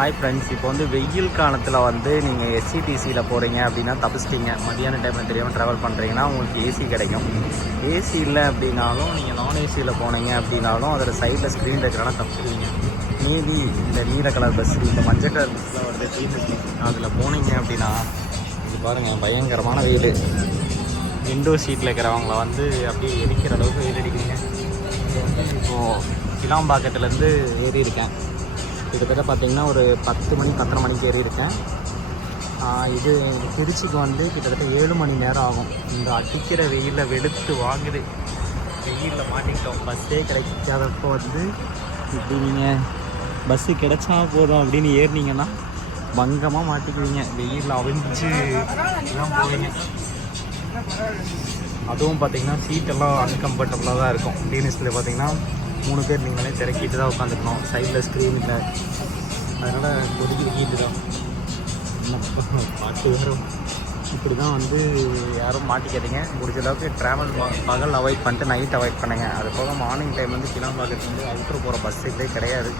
Hi friends இப்போ வந்து வெயில் காலத்தில் வந்து நீங்கள் எஸ்சிடிசியில் போகிறீங்க அப்படின்னா தப்பிச்சிட்டிங்க. மதியான டைமில் தெரியாமல் ட்ராவல் பண்ணுறீங்கன்னா உங்களுக்கு ஏசி கிடைக்கும். ஏசி இல்லை அப்படின்னாலும் நீங்கள் நான் ஏசியில் போனீங்க அப்படின்னாலும் அதில் சைடில் ஸ்க்ரீன் இருக்கிறனால தப்பிச்சிடுவீங்க மீதி இந்த நீல கலர் பஸ் இந்த மஞ்சள் கலர் பஸ்ஸில் வருது டிஎன்எஸ்சி அதில் போனீங்க அப்படின்னா இது பாருங்கள் பயங்கரமான வெயில். விண்டோ சீட்டில் இருக்கிறவங்கள வந்து அப்படியே எரிக்கிற அளவுக்கு வெயில் அடிக்கிறீங்க இப்போது கிளாம்பாக்கத்துலேருந்து ஏறி இருக்கேன் கிட்டத்தட்ட பார்த்தீங்கன்னா ஒரு பத்து மணி பத்தரை மணிக்கு ஏறியிருக்கேன் இது திருச்சிக்கு வந்து கிட்டத்தட்ட ஏழு மணி நேரம் ஆகும். இந்த அடிக்கிற வெயிலில் வெளுத்து வாங்குது. வெயிலில் மாட்டிக்கிட்டோம். பஸ்ஸே கிடைக்காதப்போ வந்து இப்படி நீங்கள் பஸ்ஸு கிடைச்சா போதும் அப்படின்னு ஏறினீங்கன்னா பங்கமாக மாட்டிக்குவீங்க. வெயிலில் அவிஞ்சு தான் போவீங்க. அதுவும் பார்த்தீங்கன்னா சீட்டெல்லாம் அன்கம்ஃபர்டபுளாக தான் இருக்கும். டிஎன்எஸ்ல பார்த்திங்கன்னா மூணு பேர் நீங்களே திறக்கிட்டு தான் உட்காந்துக்கணும் சைடில் ஸ்க்ரீன் இல்லை அதனால் கொதிக்கிற ஹீட்டு தான். பாட்டு வரும். இப்படி தான் வந்து யாரும் மாட்டிக்காதீங்க. முடிஞ்ச அளவுக்கு ட்ராவல் பகல் அவாய்ட் பண்ணிட்டு நைட் அவாய்ட் பண்ணுங்க. அது போக மார்னிங் டைம் வந்து கிளாம்பாக்கத்து வந்து அவுட்ரு போகிற பஸ்ஸுகளே கிடையாது.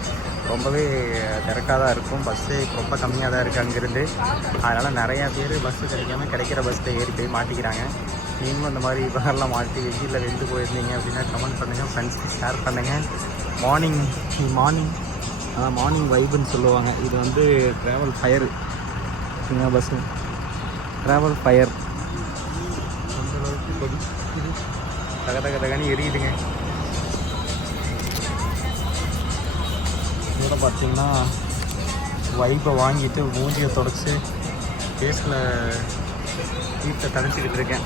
ரொம்பவே திறக்காக தான் இருக்கும் பஸ்ஸு ரொம்ப கம்மியாக தான் இருக்குது அங்கேருந்து. அதனால் நிறையா பேர் பஸ்ஸு கிடைக்காம கிடைக்கிற பஸ்ஸில் ஏறி போய் மாட்டிக்கிறாங்க. நீங்களும் இந்த மாதிரி பகலில் மாட்டி வெயிலில் வெந்து போயிருந்தீங்க அப்படின்னா கமெண்ட் பண்ணுங்கள் ஃப்ரெண்ட்ஸ்க்கு ஷேர் பண்ணுங்கள் மார்னிங் மார்னிங் அதான் மார்னிங் வைப்புன்னு சொல்லுவாங்க. இது வந்து travel fire bus travel fire தக தக தகனி எரியுதுங்க. இதோட பார்த்தீங்கன்னா வைப்பை வாங்கிட்டு மூஞ்சியை தொடச்சி ஃபேஸில் வீட்டை தடைச்சிக்கிட்டு இருக்கேன்.